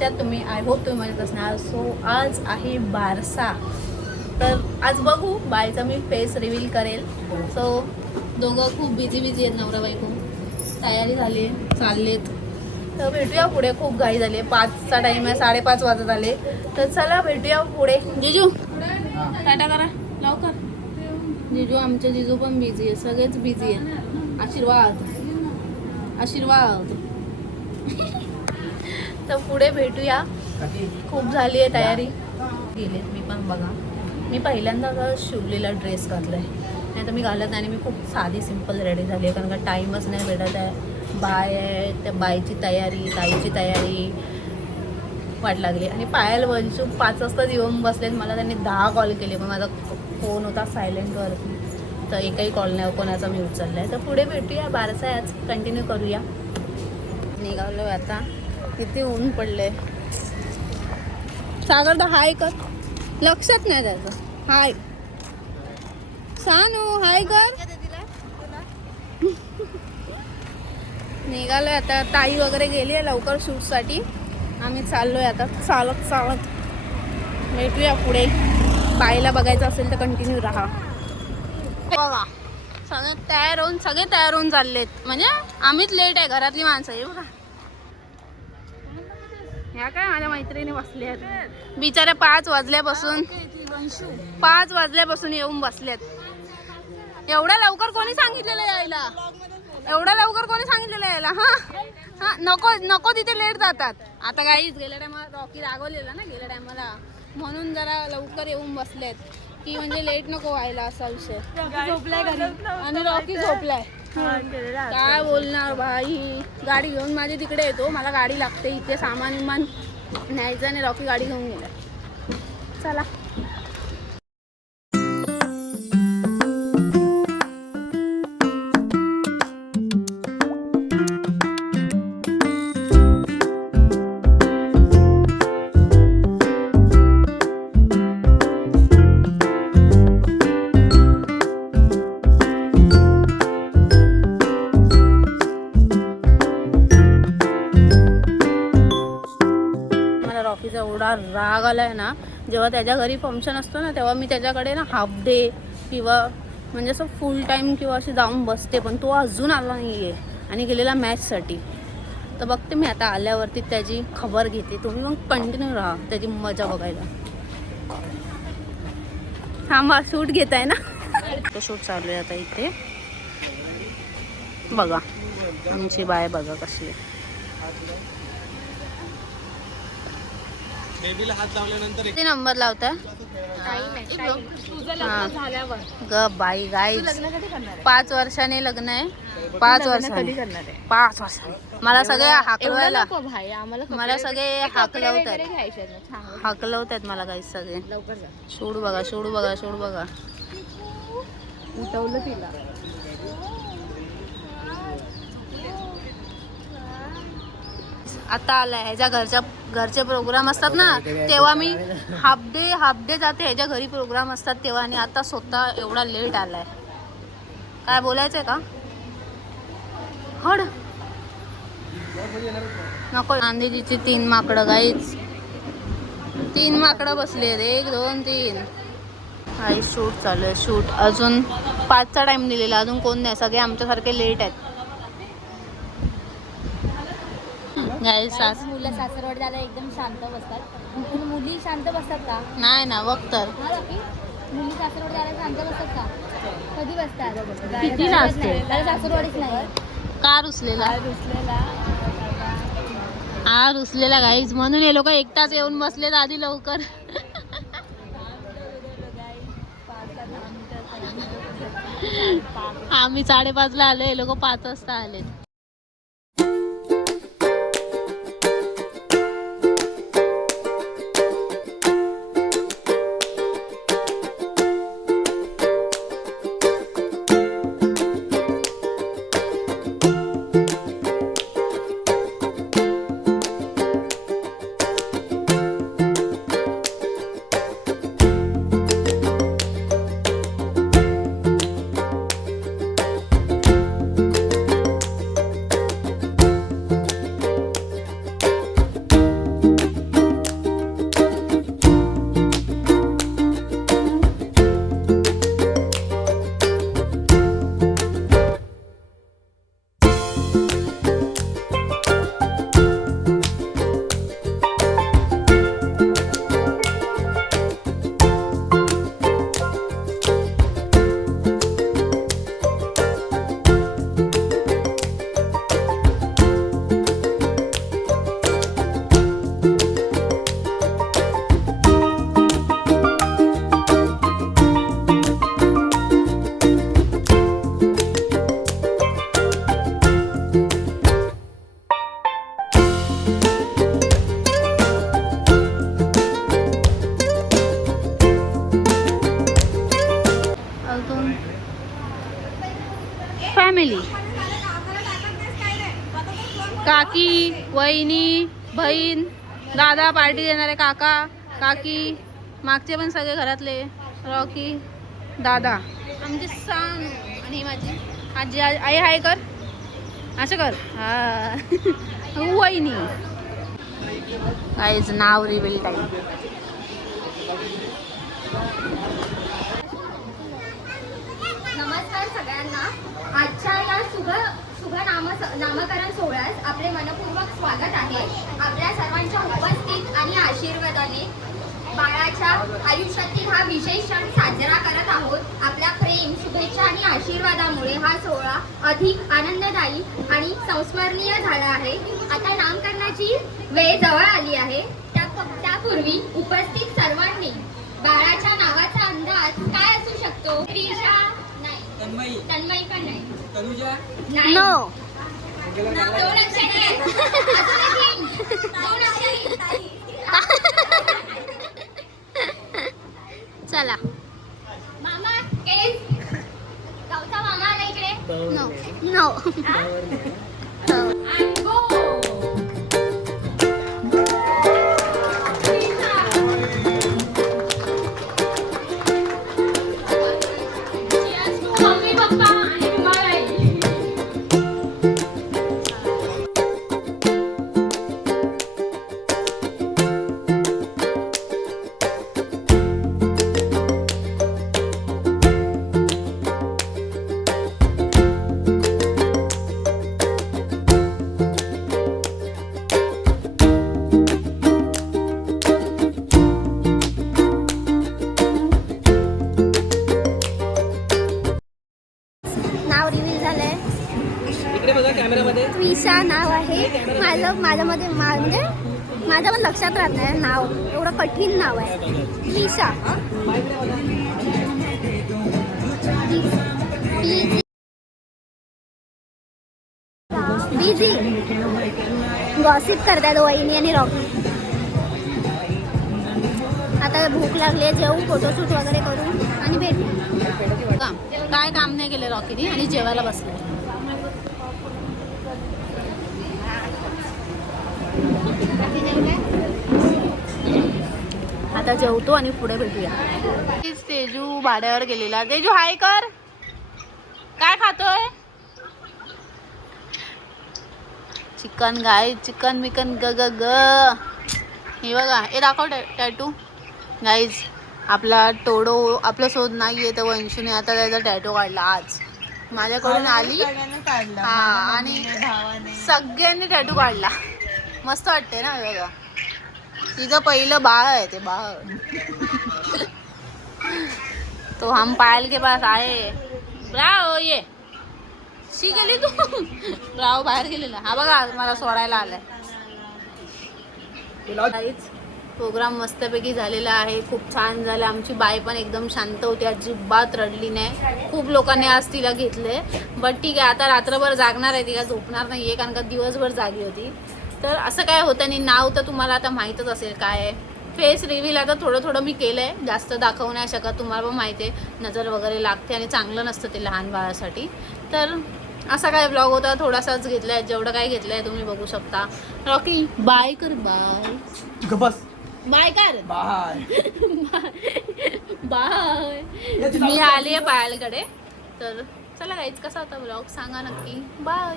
कशा आहात तुम्ही? आय होप तुम्ही मजेत असणार. सो आज आहे बारसा, तर आज बघू बायचा मी फेस रिव्हील करेल. सो दोघं खूप बिझी आहेत, नवरा बायको. तयारी झाली, चाललेत. तर भेटूया पुढे. खूप घाई झाली, 5चा टाईम आहे, 5:30 वाजत आले. तर चला भेटूया पुढे. जिजू टाटा करा लवकर. जिजू, आमचे जिजू पण बिझी आहे, सगळेच बिझी आहेत. आशीर्वाद आशीर्वाद. तर पुढे भेटूया. खूप झाली आहे तयारी. गेले मी पण बघा. मी पहिल्यांदा शिवलेला ड्रेस घातलाय, नाही तर मी घालत नाही. मी खूप साधी सिंपल रेडी झाली आहे, कारण का टाईमच नाही भेटत आहे. बाय आहे, त्या बायची तयारी, ताईची तयारी वाट लागली. आणि पायल वंशू 5 वाजता येऊन बसलेत. मला त्यांनी 10 कॉल केले, पण माझा फोन होता सायलेंटवरती, तर एकही कॉल नाही कोणाचा मी उचलला आहे. तर पुढे भेटूया. बारसा आहे आज, कंटिन्यू करूया. निघालो आता. किती ऊन पडले. सागर दा हाय कर, लक्षात नाही त्याचं. हाय सानू, हाय कर. निघालोय आता. ताई वगैरे गेली आहे लवकर शूटसाठी. आम्ही चाललोय आता चालत चालत. भेटूया पुढे. बाईला बघायचं असेल तर कंटिन्यू राहा. बघा सगळे तयार होऊन चाललेत. म्हणजे आम्हीच लेट आहे, घरातली माणसं. हे बघा, ह्या काय माझ्या मैत्रिणी बसल्यात. बिचाऱ्या 5 वाजल्यापासून येऊन बसल्यात. एवढ्या लवकर कोणी सांगितलेलं यायला? हा नको तिथे लेट जातात. आता काहीच गेल्या टायमाला रॉकी रागवलेला ना, गेल्या टायमाला, म्हणून जरा लवकर येऊन बसलेत की म्हणजे लेट नको व्हायला, असा विषय. झोपलाय घरी आणि रॉकी झोपलाय. काय बोलणार भाई. गाडी घेऊन माझी तिकडे येतो, मला गाडी लागते इथे. सामान विमान न्यायचं आणि रॉकी गाडी घेऊन गेला. चला. रॉकीचा एवढा राग आलाय ना, जेव्हा त्याच्या घरी फंक्शन असतो ना, तेव्हा मी त्याच्याकडे ना हाफ डे किंवा म्हणजे असं फुल टाईम किंवा अशी जाऊन बसते, पण तो अजून आला नाही आहे आणि गेलेला मॅचसाठी. तर बघते मी आता आल्यावरती त्याची खबर घेते. तुम्ही मग कंटिन्यू राहा त्याची मजा बघायला. थांबा, शूट घेत आहे ना. शूट चालू आहे आता इथे. बघा आमची बाय, बघा कशी आहे. बेबीला हात लावल्यानंतर किती नंबर लावता? ग बाई गाईज, 5 वर्षाने लग्न आहे. 5 वर्षांनी 5 वर्षांनी मला सगळे हाकलवायला, मला सगळे हाकलवतात मला काही सगळे. शूट बघा, शूट बघा, शूट बघा. उठवलं तिला. आता आलाय ह्याच्या घरचे प्रोग्राम असतात ना, तेव्हा मी हाफ डे जाते. ह्याच्या घरी प्रोग्राम असतात तेव्हा. आणि आता स्वतः एवढा लेट आलाय. काय बोलायचंय का? हड नको. गांधीजीची 3 माकडं गाईच. 3 माकडं बसले. 1 2 3. आई शूट चालू आहे. शूट अजून 5चा टाइम दिलेला, अजून कोण नाही. सगळे आमच्यासारखे लेट आहेत. मुलं सासरवाडी दादा एकदम शांत बसतात. पण मुली शांत बसतात का? नाही ना, बघ तर. मुली सासरवाडी दादा शांत बसतात का? कधी बसतात? किती असते? सासरवाडीच नाही. का रुसलेला गाईज. म्हणून हे लोक एकटाच येऊन बसलेत आधी लवकर. आम्ही 5:30ला आलो, हे लोक 5 वाजता आले. काकी, वहिनी, बहीण, दादा पार्टी देणारे, काका काकी, मागचे पण सगळे घरातले, रॉकी, दादा, आमची सांग आणि ही माझी आजी. आई हाय कर, असं कर. हा वहिनी. काहीच नाव रिव्हील टाईम. नमस्कार सगळ्यांना. आजच्या या शुभ नामकरण सोहळ्यास आपले मनपूर्वक स्वागत आहे. आपल्या सर्वांच्या उपस्थित आणि आशीर्वादाने बाळाच्या आयुष्यातील हा विशेष क्षण साजरा करत आहोत. आपल्या प्रेम, शुभेच्छा आणि आशीर्वादामुळे हा सोहळा अधिक आनंददायी आणि संस्मरणीय झाला आहे. आता नामकरणाची वेळ जवळ आली आहे. त्यापूर्वी उपस्थित सर्वांनी बाळाच्या नावाचा अंदाज काय असू शकतो? त्रिशा नाही, तन्मयी पण नाही, तनुजा नाही, नो. 2 अक्षरे आहेत. अजून एक hint. 2 अक्षरे. चला. मामा केस. गावचा मामा आला इकडे. No no. And go. Cheers to mummy papa आणि रुमाबाई. नाव रिव्हील झालंय. इकडे बघा कॅमेरामध्ये. त्विशा नाव आहे माझ्यामध्ये म्हणजे माझ्या पण लक्षात राहत नाही नाव. एवढं कठीण नाव आहे त्विशा. बिझी गॉसिप करतात वहिनी आणि रॉकी. आता भूक लागली आहे, जेवू, फोटोशूट वगैरे करू आणि भेटू. काय काम नाही केलं रॉकीने आणि जेवायला बसले. आता जेवतो आणि पुढे भेटूया. तेजू भाड्यावर गेलेला. तेजू हाय कर. काय खातोय? चिकन गाय, चिकन बिकन ग ग ग. हे बघा, हे दाखव टॅटू. गाईज आपला टोडो आपल्या शोध नाहीये तर वंशूने आता त्याचा टॅटू काढला आज माझ्याकडून आली. हा आणि सगळ्यांनी टॅटू काढला. मस्त वाटते ना. बघा तिचं पहिलं बाळ आहे ते बाळ. तो हम पायल के पास आहे. ब्राव ये शी गेली तू. ब्राव बाहेर गेलेला. हा बघा मला सोडायला आलाय. प्रोग्राम मस्तपैकी झालेला आहे. खूप छान झालं. आमची बाई पण एकदम शांत होती, अजिबात रडली नाही. खूप लोकांनी आज तिला घेतले. बट ठीक आहे, आता रात्रभर जागणार आहे. तिला झोपणार नाही आहे कारण का दिवसभर जागी होती. तर असं काय होतं आणि नाव तर तुम्हाला आता माहीतच असेल काय आहे. फेस रिव्हील आता थोडं मी केलं आहे. जास्त दाखवू नाही शकत. तुम्हाला पण माहिती आहे नजर वगैरे लागते आणि चांगलं नसतं ते लहान बाळासाठी. तर असा काय ब्लॉग होता. थोडासाच घेतला आहे. जेवढं काय घेतलं आहे तुम्ही बघू शकता. रॉकी बाय कर. बाय बस बाय कर. Bye bye. मी आली आहे पायलकडे. तर चला गाईज, कसा होता ब्लॉग सांगा नक्की. बाय.